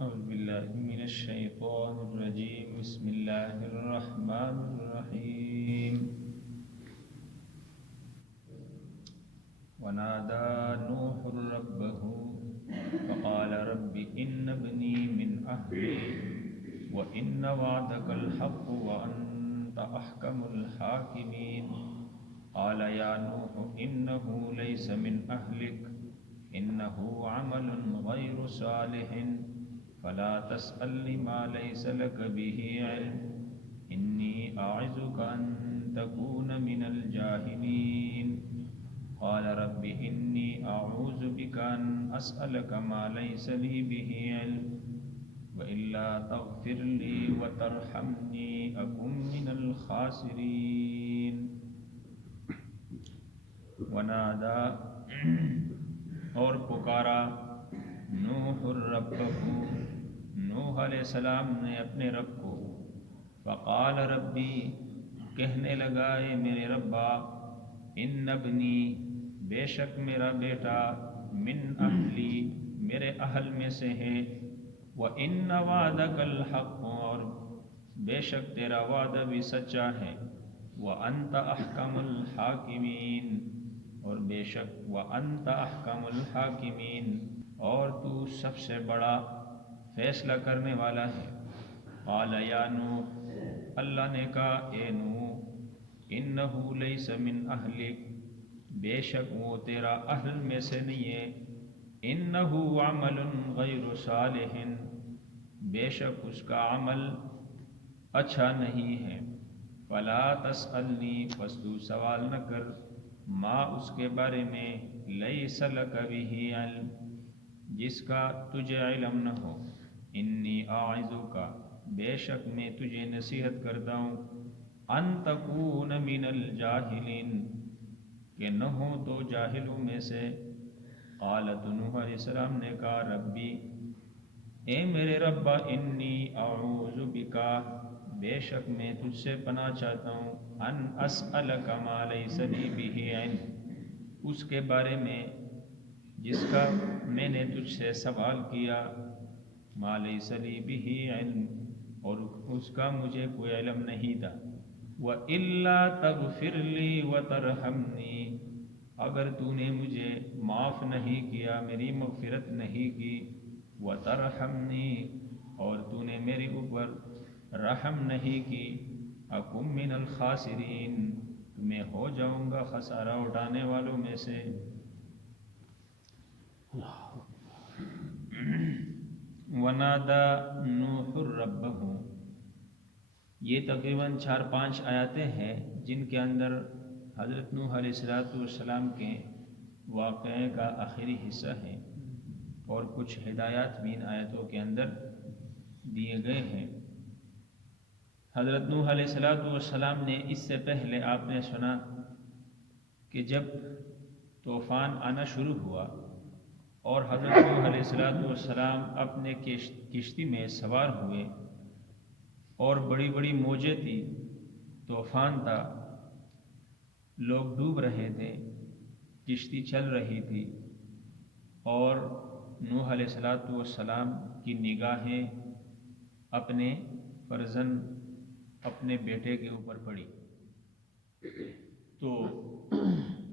أعوذ بالله من الشيطان الرجيم بسم الله الرحمن الرحيم ونادى نوح ربه فقال رب إن ابني من أهلي وإن وعدك الحق وأنت أحكم الحاكمين قال يا نوح إنه ليس من أهلك إنه عمل غير صالح فلا تسألني ما ليس لك به علم إني أعظك أن تكون من الجاهلين قال رب إني أعوذ بك أن أسألك ما ليس لي به علم وإلا تغفر لي وترحمني أكن من الخاسرين ونادى اور پکارا نوح ربہ نوح علیہ السلام نے اپنے رب کو فقال ربی کہنے لگا اے میرے ربا ان ابنی بے شک میرا بیٹا من اہلی میرے اہل میں سے ہے وَإِنَّ وَعْدَكَ الْحَقُّ اور بے شک تیرا وعدہ بھی سچا ہے وَأَنْتَ أَحْكَمُ الْحَاكِمِينَ اور بے شک وَأَنْتَ أَحْكَمُ الْحَاكِمِينَ اور تو سب سے بڑا فیصلہ کرنے والا ہے قال یا نوح اللہ نے کہا اے نوح انہ لیس من اہلک بے شک وہ تیرا اہل میں سے نہیں ہے انہ عمل غیر صالح بے شک اس کا عمل اچھا نہیں ہے فلا تسألنی پس تو سوال نہ کر ما اس کے بارے میں لیس لک بہ علم جس کا تجھے علم نہ ہو انی اعظک بے شک میں تجھے نصیحت کرتا ہوں ان تکون من الجاہلین کہ نہ ہو تو جاہلوں میں سے قالت نوح علیہ السلام نے کہا ربی اے میرے ربا انی اعوذ بکا بے شک میں تجھ سے پناہ چاہتا ہوں ان اسألک ما لیس لی بہ علم اس کے بارے میں جس کا میں نے تجھ سے سوال کیا ما لیس لی بہ علم اور اس کا مجھے کوئی علم نہیں تھا وَإِلَّا تَغْفِرْ لِي وَتَرْحَمْنِي اگر تو نے مجھے معاف نہیں کیا میری مغفرت نہیں کی وَتَرْحَمْنِي اور تو نے میرے اوپر رحم نہیں کی اَكُن مِّنَ الْخَاسِرِينَ تو میں ہو جاؤں گا خسارہ اٹھانے والوں میں سے وَنَادَى نُوحٌ رَبَّهُ یہ تقریباً 4-5 آیاتیں ہیں جن کے اندر حضرت نوح علیہ السلام کے واقعے کا آخری حصہ ہے اور کچھ ہدایات بھی ان آیتوں کے اندر دیے گئے ہیں حضرت نوح علیہ السلام نے اس سے پہلے آپ نے سنا کہ جب طوفان آنا شروع ہوا اور حضرت نوح علیہ السلام اپنے کشتی میں سوار ہوئے اور بڑی بڑی موجیں تھی طوفان تھا لوگ ڈوب رہے تھے کشتی چل رہی تھی اور نوح علیہ السلام کی نگاہیں اپنے فرزند اپنے بیٹے کے اوپر پڑی تو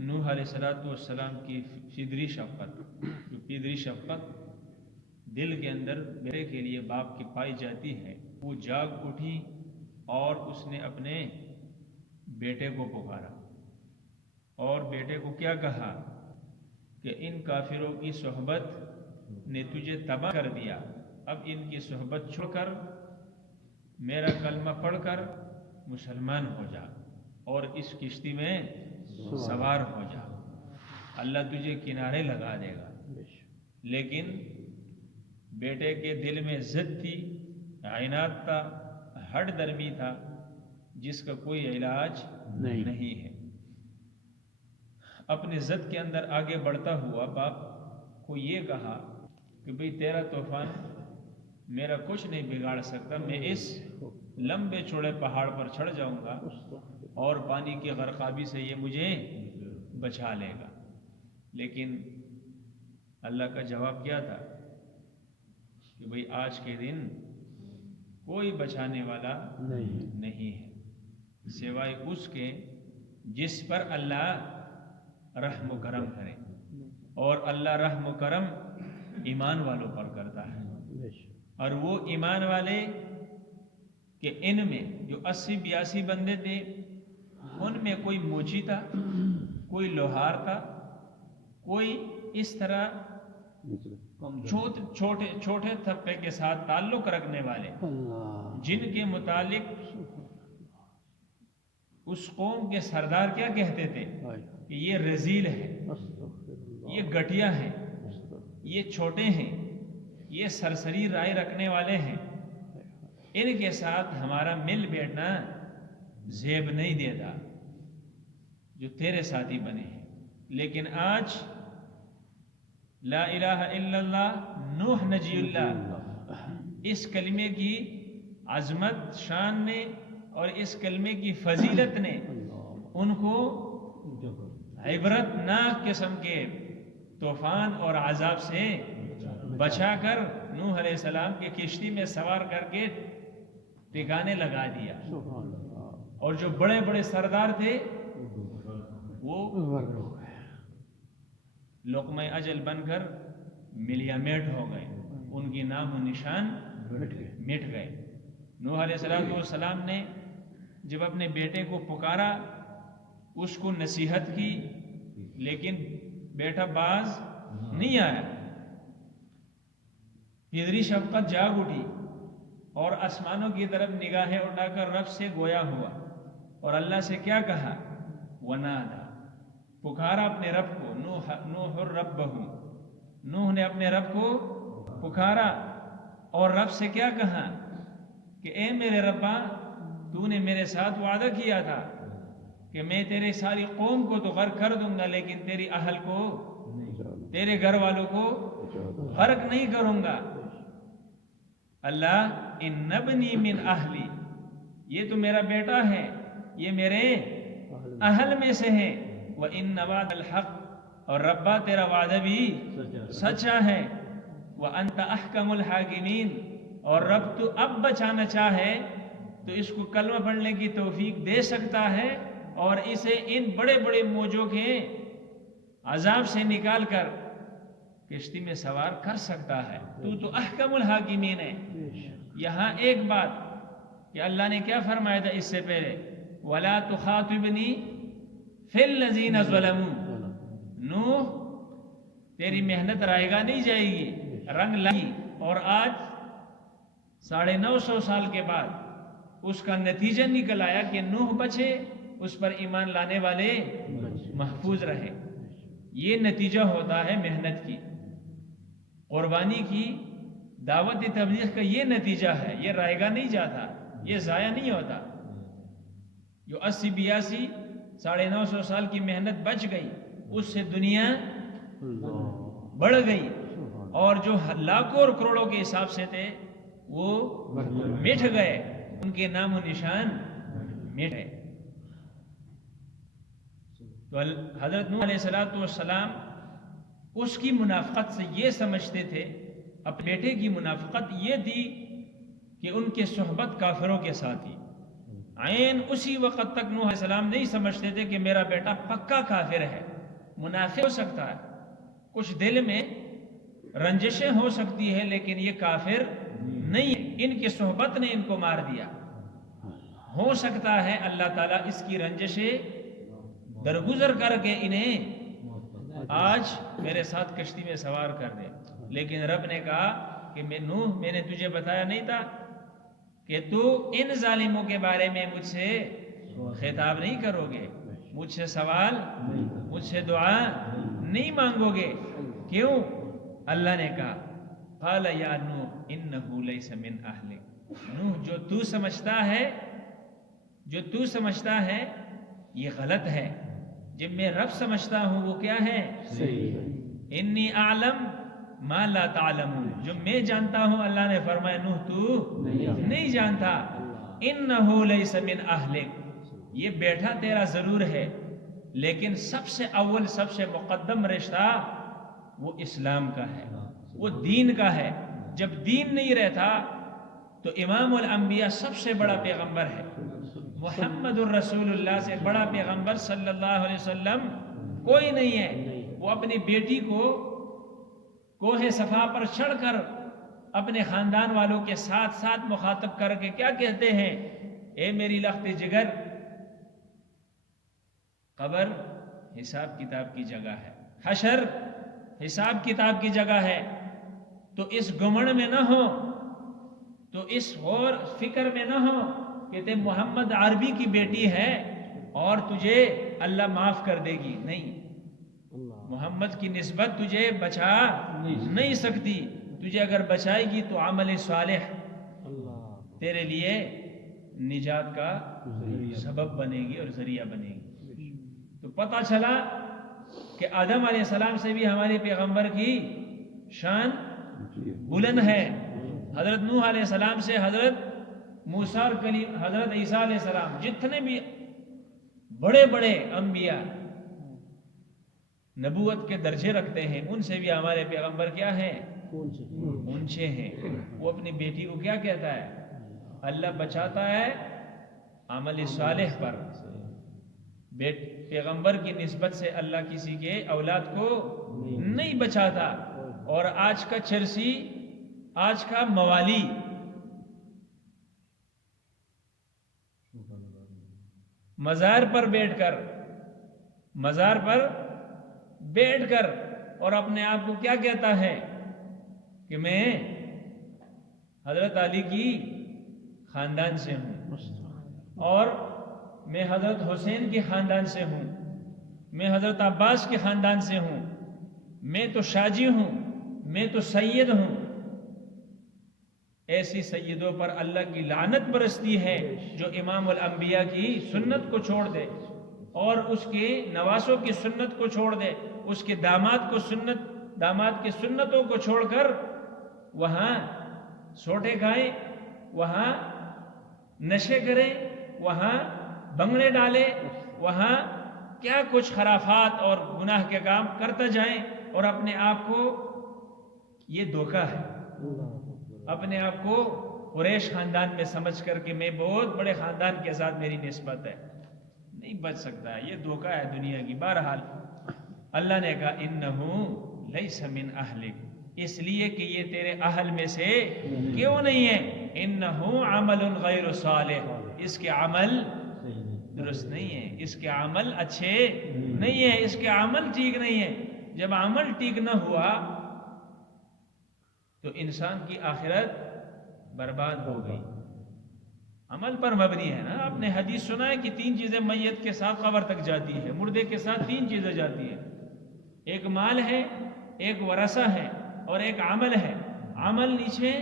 نوح علیہ السلام کی فطری شفقت دل کے اندر بیٹے کے لیے باپ کی پائی جاتی ہے وہ جاگ اٹھی اور اس نے اپنے بیٹے کو پکارا اور بیٹے کو کیا کہا کہ ان کافروں کی صحبت نے تجھے تباہ کر دیا اب ان کی صحبت چھوڑ کر میرا کلمہ پڑھ کر مسلمان ہو جا اور اس کشتی میں سوار ہو جا اللہ تجھے کنارے لگا دے گا لیکن بیٹے کے دل میں ضد تھی عناد تھا ہٹ درمی تھا جس کا کوئی علاج نہیں ہے اپنے ضد کے اندر آگے بڑھتا ہوا باپ کو یہ کہا کہ بھئی تیرا طوفان میرا کچھ نہیں بگاڑ سکتا میں اس لمبے چوڑے پہاڑ پر چڑھ جاؤں گا اور پانی کی غرقابی سے یہ مجھے بچا لے گا لیکن اللہ کا جواب کیا تھا کہ بھئی آج کے دن کوئی بچانے والا نہیں ہے سوائے اس کے جس پر اللہ رحم و کرم کرے، اور اللہ رحم و کرم ایمان والوں پر کرتا ہے۔ اور وہ ایمان والے کہ ان میں جو 80-82 بندے تھے، ان میں کوئی موچی تھا، کوئی لوہار تھا، کوئی اس طرح چھوٹے طبقے کے ساتھ تعلق رکھنے والے، جن کے متعلق اس قوم کے سردار کیا کہتے تھے کہ یہ رذیل ہے، یہ گھٹیا ہے، یہ چھوٹے ہیں، یہ سرسری رائے رکھنے والے ہیں، ان کے ساتھ ہمارا مل بیٹھنا زیب نہیں دیتا جو تیرے ساتھی بنے ہیں۔ لیکن آج لا الہ الا اللہ نوح نجی اللہ، اس کلمے کی عظمت شان نے اور اس کلمے کی فضیلت نے ان کو عبرت ناک قسم کے طوفان اور عذاب سے بچا کر نوح علیہ السلام کی کشتی میں سوار کر کے ٹھکانے لگا دیا، اور جو بڑے بڑے سردار تھے وہ لقمہ اجل بن کر ملیا میٹ ہو گئے، ان کی نام و نشان مٹ گئے۔ نوح علیہ السلام نے جب اپنے بیٹے کو پکارا، اس کو نصیحت کی، لیکن بیٹا باز نہیں آیا۔ فطری شفقت جاگ اٹھی اور آسمانوں کی طرف نگاہیں اٹھا کر رب سے گویا ہوا، اور اللہ سے کیا کہا؟ ونادا، پکارا اپنے رب کو۔ نوح ربہ، نوح نے اپنے رب کو پکارا اور رب سے کیا کہا کہ اے میرے ربا، تو نے میرے ساتھ وعدہ کیا تھا کہ میں تیرے ساری قوم کو تو غرق کر دوں گا، لیکن تیری اہل کو، تیرے گھر والوں کو غرق نہیں کروں گا۔ اللہ ان ابنی من اہلی، یہ تو میرا بیٹا ہے، یہ میرے اہل میں سے ہے۔ وَإِنَّ وَعْدَ الْحَقِّ، اور ربا تیرا وعدہ بھی سچا ہے۔ وَأَنْتَ أَحْكَمُ الْحَاكِمِينَ، اور رب تو اب بچانا چاہے تو اس کو کلمہ پڑھنے کی توفیق دے سکتا ہے، اور اسے ان بڑے بڑے موجوں کے عذاب سے نکال کر کشتی میں سوار کر سکتا ہے۔ تو احکم الحاکمین ہے۔ یہاں ایک بات کہ اللہ نے کیا فرمایا تھا اس سے پہلے؟ وَلَا تُخَاطِبْنِي فِي الَّذِينَ ظَلَمُوا، نوح تیری محنت رائے گا نہیں جائے گی، رنگ لگی۔ اور آج 950 سال کے بعد اس کا نتیجہ نکل آیا کہ نوح بچے، اس پر ایمان لانے والے محفوظ رہے۔ یہ نتیجہ ہوتا ہے محنت کی، قربانی کی، دعوت تبلیغ کا یہ نتیجہ ہے۔ یہ رائے گا نہیں جاتا، یہ ضائع نہیں ہوتا۔ جو 80-82 950 سال کی محنت بچ گئی، اس سے دنیا بڑھ گئی، اور جو لاکھوں اور کروڑوں کے حساب سے تھے وہ مٹ گئے، ان کے نام و نشان مٹ گئے۔ تو حضرت نوح علیہ السلام اس کی منافقت سے یہ سمجھتے تھے، اپنے بیٹے کی منافقت یہ تھی کہ ان کے صحبت کافروں کے ساتھ ہی۔ عین اسی وقت تک نوح علیہ السلام نہیں سمجھتے تھے کہ میرا بیٹا پکا کافر ہے، منافق ہو سکتا ہے، کچھ دل میں رنجشیں ہو سکتی ہے، لیکن یہ کافر نہیں ہے۔ ان کی صحبت نے ان کو مار دیا۔ ہو سکتا ہے اللہ تعالیٰ اس کی رنجشیں درگزر کر کے انہیں آج میرے ساتھ کشتی میں سوار کر دے، لیکن رب نے کہا کہ نوح، میں نے تجھے بتایا نہیں تھا کہ تو ان ظالموں کے بارے میں مجھ سے خطاب نہیں کرو گے، مجھ سے سوال، مجھ سے دعا نہیں مانگو گے؟ کیوں؟ اللہ نے کہا قال یا نوح انہ لیس من اہلک، نوح جو تو سمجھتا ہے یہ غلط ہے، جب میں رب سمجھتا ہوں وہ کیا ہے؟ صحیح۔ انی اعلم ما لا تعلمون، جو میں جانتا ہوں، اللہ نے فرمایا نوح تو نہیں جانتا۔ انہ لیس من اہلک، یہ بیٹا تیرا ضرور ہے، لیکن سب سے اول، سب سے مقدم رشتہ وہ اسلام کا ہے، وہ دین کا ہے، جب دین نہیں رہتا تو امام الانبیاء سب سے بڑا پیغمبر ہے، محمد الرسول اللہ سے بڑا پیغمبر صلی اللہ علیہ وسلم کوئی نہیں ہے۔ وہ اپنی بیٹی کو کوہ صفا پر چڑھ کر اپنے خاندان والوں کے ساتھ ساتھ مخاطب کر کے کیا کہتے ہیں؟ اے میری لخت جگر، قبر حساب کتاب کی جگہ ہے، حشر حساب کتاب کی جگہ ہے، تو اس گمنڈ میں نہ ہو، تو اس غور فکر میں نہ ہو کہ تے محمد عربی کی بیٹی ہے اور تجھے اللہ معاف کر دے گی۔ نہیں، محمد کی نسبت تجھے بچا نہیں سکتی، تجھے اگر بچائے گی تو عمل صالح تیرے لیے نجات کا سبب بنے گی اور ذریعہ بنے گی۔ تو پتہ چلا کہ آدم علیہ السلام سے بھی ہمارے پیغمبر کی شان بلند ہے، حضرت نوح علیہ السلام سے حضرت موسیٰ اور کلیم حضرت عیسیٰ علیہ السلام، جتنے بھی بڑے بڑے انبیاء نبوت کے درجے رکھتے ہیں، ان سے بھی ہمارے پیغمبر کیا ہے؟ اونچے ہیں۔ وہ اپنی بیٹی کو کیا کہتا ہے؟ اللہ بچاتا ہے عمل صالح پر۔ پیغمبر کی نسبت سے اللہ کسی کے اولاد کو نہیں بچاتا۔ اور آج کا چرسی، آج کا موالی مزار پر بیٹھ کر اور اپنے آپ کو کیا کہتا ہے کہ میں حضرت علی کی خاندان سے ہوں، اور میں حضرت حسین کے خاندان سے ہوں، میں حضرت عباس کے خاندان سے ہوں، میں تو شاجی ہوں، میں تو سید ہوں۔ ایسی سیدوں پر اللہ کی لعنت برستی ہے جو امام الانبیاء کی سنت کو چھوڑ دے اور اس کے نواسوں کی سنت کو چھوڑ دے، اس کے داماد کی سنتوں کو چھوڑ کر وہاں سوٹے کھائیں، وہاں نشے کریں، وہاں بنگڑے ڈالے، وہاں کیا کچھ خرافات اور گناہ کے کام کرتا جائیں، اور اپنے آپ کو، یہ دھوکہ ہے، اپنے آپ کو قریش خاندان میں سمجھ کر کہ میں بہت بڑے خاندان کے ساتھ میری نسبت ہے، نہیں بچ سکتا ہے، یہ دھوکہ ہے دنیا کی۔ بہرحال اللہ نے کہا انہو لیس من اہلک، اس لیے کہ یہ تیرے اہل میں سے کیوں نہیں ہے؟ انہو عمل غیر صالح، اس کے عمل درست نہیں ہے، اس کے عمل اچھے نہیں ہے، اس کے عمل ٹھیک نہیں ہے۔ جب عمل ٹھیک نہ ہوا تو انسان کی آخرت برباد ہو گئی۔ عمل پر مبنی ہے نا۔ آپ نے حدیث سنا ہے کہ 3 چیزیں میت کے ساتھ قبر تک جاتی ہے، مردے کے ساتھ 3 چیزیں جاتی ہیں، ایک مال ہے، ایک ورثہ ہے، اور ایک عمل ہے۔ عمل نیچے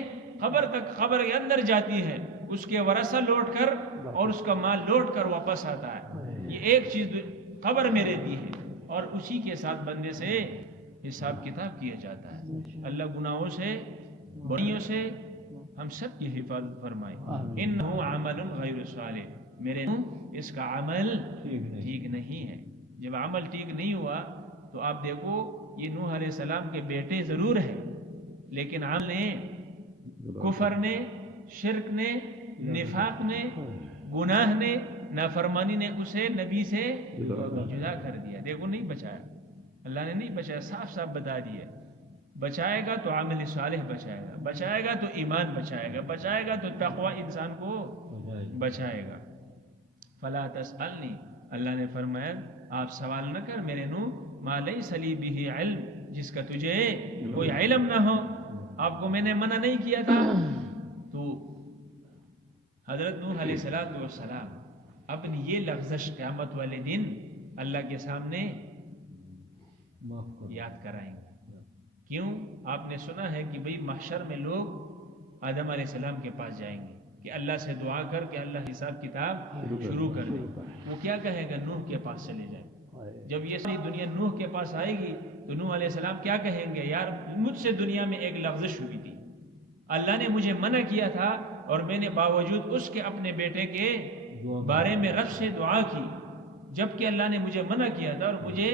قبر تک، قبر کے اندر جاتی ہے، اس کے ورثہ لوٹ کر اور اس کا مال لوٹ کر واپس آتا ہے۔ یہ ایک چیز قبر میں رہتی ہے، اور اسی کے ساتھ بندے سے حساب کتاب کیا جاتا ہے۔ اللہ گناہوں سے، بڑیوں سے ہم سب کی حفاظت فرمائے۔ انہو عمل غیر صالح، میرے اس کا عمل ٹھیک نہیں ہے۔ جب عمل ٹھیک نہیں ہوا تو آپ دیکھو، یہ نوح علیہ السلام کے بیٹے ضرور ہیں، لیکن عمل نے، کفر نے، شرک نے، نفاق نے، گناہ نے، نافرمانی نے اسے نبی سے جدا کر دیا۔ دیکھو نہیں بچایا، اللہ نے نہیں بچایا، صاف صاف بتا دیا۔ بچائے گا تو عمل صالح بچائے گا، بچائے گا تو ایمان بچائے گا، بچائے گا تو تقوی انسان کو بچائے گا۔ فلا تسألنی، اللہ نے فرمایا آپ سوال نہ کر میرے نو، ما لیس لی بہ علم، جس کا تجھے کوئی علم نہ ہو۔ آپ کو میں نے منع نہیں کیا تھا۔ تو حضرت نوح علیہ السلام اپنی یہ لغزش قیامت والے دن اللہ کے سامنے یاد کرائیں گے۔ کیوں؟ آپ نے سنا ہے کہ بھئی محشر میں لوگ آدم علیہ السلام کے پاس جائیں گے کہ اللہ سے دعا کر کے اللہ حساب کتاب شروع کر دے۔ وہ کیا کہے گا؟ نوح کے پاس چلے جائیں۔ جب یہ ساری دنیا نوح کے پاس آئے گی تو نوح علیہ السلام کیا کہیں گے؟ یار مجھ سے دنیا میں ایک لغزش ہوئی تھی، اللہ نے مجھے منع کیا تھا اور میں نے باوجود اس کے اپنے بیٹے کے بارے میں رب سے دعا کی، جبکہ اللہ نے مجھے منع کیا تھا اور مجھے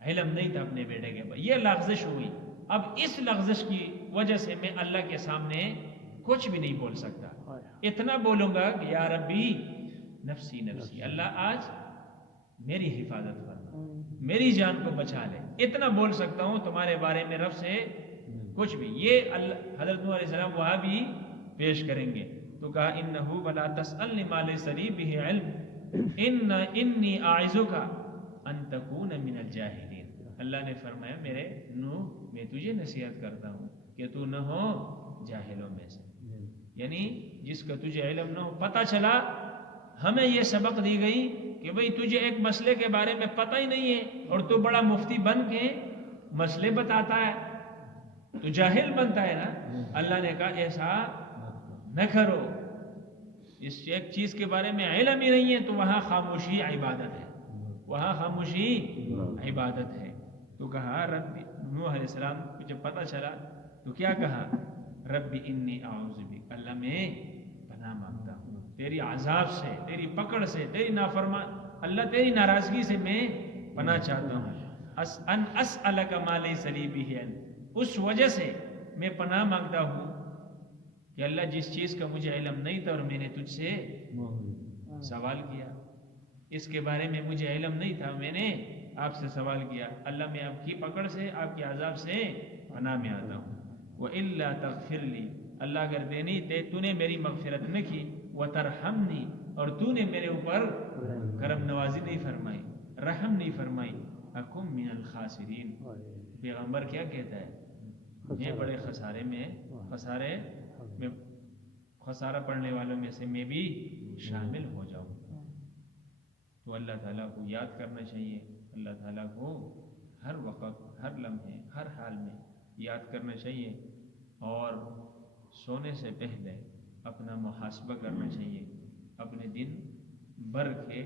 علم نہیں تھا اپنے بیٹے کے بارے۔ یہ لغزش ہوئی اب اس لغزش کی وجہ سے میں اللہ کے سامنے کچھ بھی نہیں بول سکتا. اتنا بولوں گا کہ یا ربی نفسی نفسی، اللہ آج میری حفاظت فرما، میری جان کو بچا لے. اتنا بول سکتا ہوں تمہارے بارے میں رب سے کچھ بھی. یہ اللہ حضرت نوح علیہ السلام وہاں بھی پیش کریں گے. تو کہا انہو ولا تسألنی ما لیس لی بہ علم انی اعظک ان تکون من الجاہلین. اللہ نے فرمایا میرے نوح میں تجھے نصیحت کرتا ہوں کہ تو نہ ہو جاہلوں میں سے، یعنی جس کا تجھے علم نہ ہو. پتہ چلا ہمیں یہ سبق دی گئی کہ بھئی تجھے ایک مسئلے کے بارے میں پتہ ہی نہیں ہے اور تو بڑا مفتی بن کے مسئلے بتاتا ہے، تو جاہل بنتا ہے نا. اللہ نے کہا ایسا نہ کرو، اس ایک چیز کے بارے میں علم ہی نہیں ہے تو وہاں خاموشی عبادت ہے، وہاں خاموشی عبادت ہے. تو کہا رب، نوح علیہ السلام کو جب پتہ چلا تو کیا کہا؟ رب انی اعوذ بک، اللہ میں پناہ مانگتا ہوں تیری عذاب سے، تیری پکڑ سے، تیری اللہ تیری ناراضگی سے میں پناہ چاہتا ہوں. ان اسألک ما لیس لی بہ علم، اس وجہ سے میں پناہ مانگتا ہوں کہ اللہ جس چیز کا مجھے علم نہیں تھا اور میں نے تجھ سے سوال کیا، اس کے بارے میں مجھے علم نہیں تھا، میں نے آپ سے سوال کیا. اللہ میں آپ کی پکڑ سے، آپ کے عذاب سے پناہ میں آتا ہوں. وَإِلَّا تَغْفِرْ لِي، اللہ اگر تو نے میری مغفرت نہ کی، وَتَرْحَمْنِي، اور تو نے میرے اوپر کرم نوازی نہیں فرمائی، رحم نہیں فرمائی، اکم من الخاسرین. پیغمبر کیا کہتا ہے؟ میں بڑے خسارہ پڑنے والوں میں سے میں بھی شامل ہو جاؤں. تو اللہ تعالیٰ کو یاد کرنا چاہیے، اللہ تعالیٰ کو ہر وقت، ہر لمحے، ہر حال میں یاد کرنا چاہیے. اور سونے سے پہلے اپنا محاسبہ کرنا چاہیے، اپنے دن بھر کے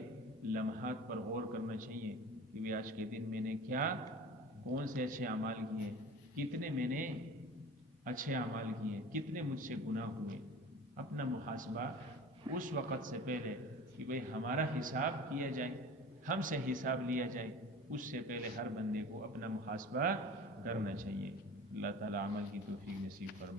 لمحات پر غور کرنا چاہیے کہ آج کے دن میں نے کون سے اچھے اعمال کیے، کتنے میں نے اچھے اعمال کیے، کتنے مجھ سے گناہ ہوئے. اپنا محاسبہ اس وقت سے پہلے کہ بھئی ہمارا حساب کیا جائے، ہم سے حساب لیا جائے، اس سے پہلے ہر بندے کو اپنا محاسبہ کرنا چاہیے. اللہ تعالیٰ عمل کی توفیق نصیب فرمائے.